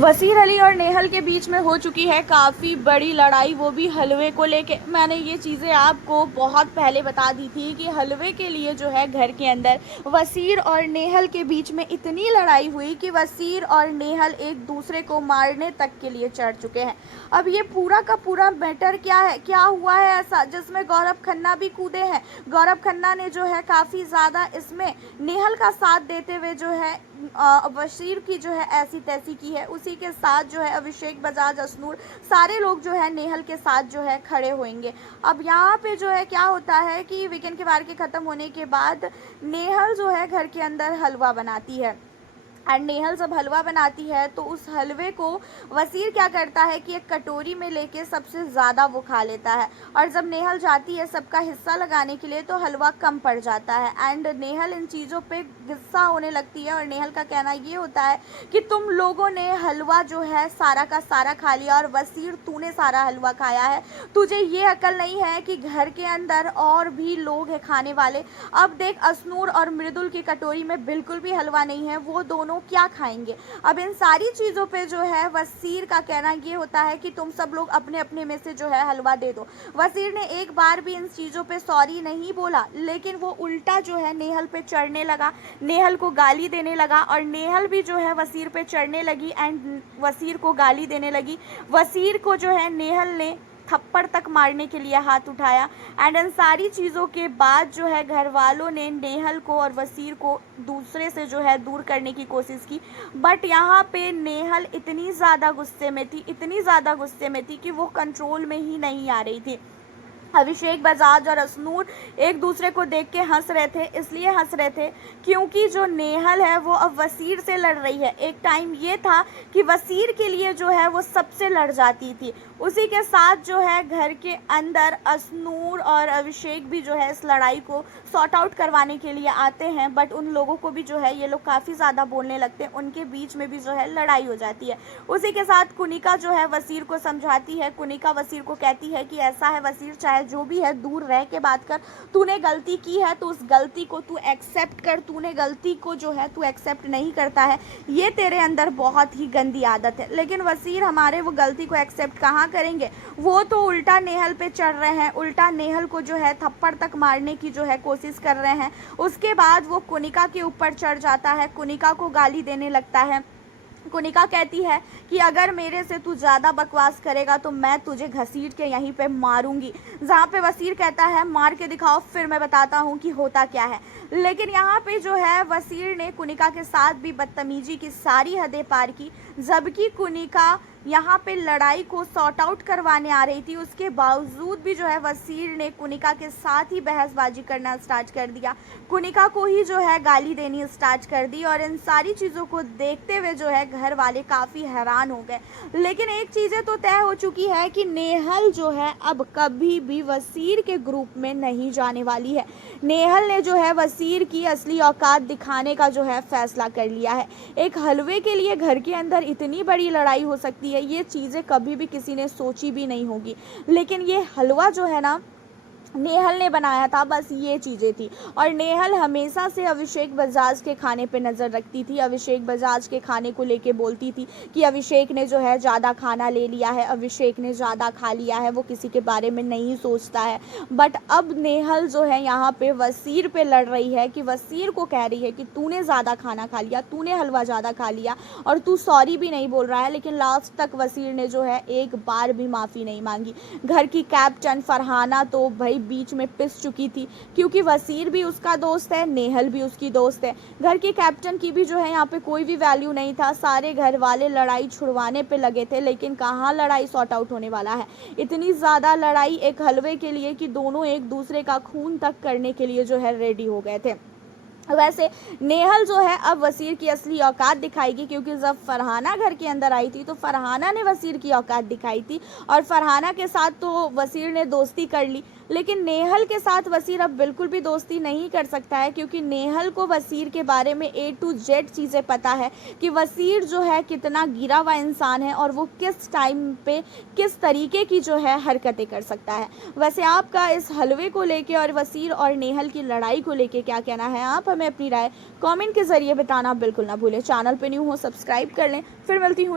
वसीर अली और नेहल के बीच में हो चुकी है काफ़ी बड़ी लड़ाई, वो भी हलवे को लेके। मैंने ये चीज़ें आपको बहुत पहले बता दी थी कि हलवे के लिए जो है घर के अंदर वसीर और नेहल के बीच में इतनी लड़ाई हुई कि वसीर और नेहल एक दूसरे को मारने तक के लिए चढ़ चुके हैं। अब ये पूरा का पूरा मैटर क्या है, क्या हुआ है ऐसा जिसमें गौरव खन्ना भी कूदे हैं। गौरव खन्ना ने जो है काफ़ी ज़्यादा इसमें नेहल का साथ देते हुए जो है वसीर की जो है ऐसी तैसी की है। उसी के साथ जो है अभिषेक बजाज, अशनूर, सारे लोग जो है नेहल के साथ जो है खड़े होंगे। अब यहाँ पे जो है क्या होता है कि वीकेंड के वार के ख़त्म होने के बाद नेहल जो है घर के अंदर हलवा बनाती है। एंड नेहल जब हलवा बनाती है तो उस हलवे को वसीर क्या करता है कि एक कटोरी में लेके सबसे ज़्यादा वो खा लेता है। और जब नेहल जाती है सबका हिस्सा लगाने के लिए तो हलवा कम पड़ जाता है। एंड नेहल इन चीज़ों पे गुस्सा होने लगती है और नेहल का कहना ये होता है कि तुम लोगों ने हलवा जो है सारा का सारा खा लिया और वसीर तूने सारा हलवा खाया है। तुझे ये अकल नहीं है कि घर के अंदर और भी लोग हैं खाने वाले। अब देख, अशनूर और मृदुल की कटोरी में बिल्कुल भी हलवा नहीं है, वो दोनों क्या खाएंगे। अब इन सारी चीज़ों पे जो है वसीर का कहना ये होता है कि तुम सब लोग अपने अपने में से जो है हलवा दे दो। वसीर ने एक बार भी इन चीज़ों पे सॉरी नहीं बोला, लेकिन वो उल्टा जो है नेहल पे चढ़ने लगा, नेहल को गाली देने लगा और नेहल भी जो है वसीर पे चढ़ने लगी एंड वसीर को गाली देने लगी। वसीर को जो है नेहल ने थप्पड़ तक मारने के लिए हाथ उठाया। एंड इन सारी चीज़ों के बाद जो है घर वालों ने नेहल को और वसीर को दूसरे से जो है दूर करने की कोशिश की। बट यहाँ पे नेहल इतनी ज़्यादा गुस्से में थी, इतनी ज़्यादा गुस्से में थी कि वो कंट्रोल में ही नहीं आ रही थी। अभिषेक बजाज और अशनूर एक दूसरे को देख के हंस रहे थे, इसलिए हंस रहे थे क्योंकि जो नेहल है वो अब वसीर से लड़ रही है। एक टाइम ये था कि वसीर के लिए जो है वो सबसे लड़ जाती थी। उसी के साथ जो है घर के अंदर अशनूर और अभिषेक भी जो है इस लड़ाई को सॉर्ट आउट करवाने के लिए आते हैं। बट उन लोगों को भी जो है ये लोग काफ़ी ज़्यादा बोलने लगते हैं, उनके बीच में भी जो है लड़ाई हो जाती है। उसी के साथ कुनिका जो है वसीर को समझाती है। कुनिका वसीर को कहती है कि ऐसा है वसीर, चाहे जो भी है दूर रह के बात कर। तूने गलती की है तो उस गलती को तू एक्सेप्ट कर। तूने गलती को जो है तू एक्सेप्ट नहीं करता है, ये तेरे अंदर बहुत ही गंदी आदत है। लेकिन वसीर हमारे वो गलती को एक्सेप्ट कहाँ करेंगे, वो तो उल्टा नेहल पे चढ़ रहे हैं, उल्टा नेहल को जो है थप्पड़ तक मारने की जो है कोशिश कर रहे हैं। उसके बाद वो कुनिका के ऊपर चढ़ जाता है, कुनिका को गाली देने लगता है। कुनिका कहती है कि अगर मेरे से तू ज़्यादा बकवास करेगा तो मैं तुझे घसीट के यहीं पे मारूंगी। जहाँ पे वसीर कहता है मार के दिखाओ फिर मैं बताता हूँ कि होता क्या है। लेकिन यहाँ पे जो है वसीर ने कुनिका के साथ भी बदतमीजी की सारी हदें पार की। जबकि कुनिका यहाँ पे लड़ाई को सॉर्ट आउट करवाने आ रही थी, उसके बावजूद भी जो है वसीर ने कुनिका के साथ ही बहसबाजी करना स्टार्ट कर दिया, कुनिका को ही जो है गाली देनी स्टार्ट कर दी। और इन सारी चीज़ों को देखते हुए जो है घर वाले काफ़ी हैरान हो गए। लेकिन एक चीज़ें तो तय हो चुकी है कि नेहल जो है अब कभी भी वसीर के ग्रुप में नहीं जाने वाली है। नेहल ने जो है वसीर की असली औकात दिखाने का जो है फैसला कर लिया है। एक हलवे के लिए घर के अंदर इतनी बड़ी लड़ाई हो सकती है, ये चीज़ें कभी भी किसी ने सोची भी नहीं होगी। लेकिन ये हलवा जो है ना नेहल ने बनाया था, बस ये चीज़ें थी। और नेहल हमेशा से अभिषेक बजाज के खाने पे नज़र रखती थी, अभिषेक बजाज के खाने को लेके बोलती थी कि अभिषेक ने जो है ज़्यादा खाना ले लिया है, अभिषेक ने ज़्यादा खा लिया है, वो किसी के बारे में नहीं सोचता है। बट अब नेहल जो है यहाँ पे वसीर पे लड़ रही है कि वसीर को कह रही है कि तूने ज़्यादा खाना खा लिया, तूने हलवा ज़्यादा खा लिया और तू सॉरी भी नहीं बोल रहा है। लेकिन लास्ट तक वसीर ने जो है एक बार भी माफ़ी नहीं मांगी। घर की कैप्टन फरहाना तो भाई बीच में पिस चुकी थी, क्योंकि वसीर भी उसका दोस्त है, नेहल भी उसकी दोस्त है। घर के कैप्टन की भी जो है यहाँ पे कोई भी वैल्यू नहीं था। सारे घर वाले लड़ाई छुड़वाने पे लगे थे, लेकिन कहाँ लड़ाई सॉर्ट आउट होने वाला है। इतनी ज़्यादा लड़ाई एक हलवे के लिए कि दोनों एक दूसरे का खून तक करने के लिए जो है रेडी हो गए थे। वैसे नेहल जो है अब वसीर की असली औकात दिखाएगी, क्योंकि जब फरहाना घर के अंदर आई थी तो फरहाना ने वसीर की औकात दिखाई थी और फरहाना के साथ तो वसीर ने दोस्ती कर ली। लेकिन नेहल के साथ वसीर अब बिल्कुल भी दोस्ती नहीं कर सकता है, क्योंकि नेहल को वसीर के बारे में A to Z चीज़ें पता है कि वसीर जो है कितना गिरा हुआ इंसान है और वो किस टाइम पे किस तरीके की जो है हरकतें कर सकता है। वैसे आपका इस हलवे को लेके और वसीर और नेहल की लड़ाई को लेके क्या कहना है, आप हमें अपनी राय कमेंट के ज़रिए बताना बिल्कुल ना भूलें। चैनल पे न्यू हो सब्सक्राइब कर लें। फिर मिलती हूँ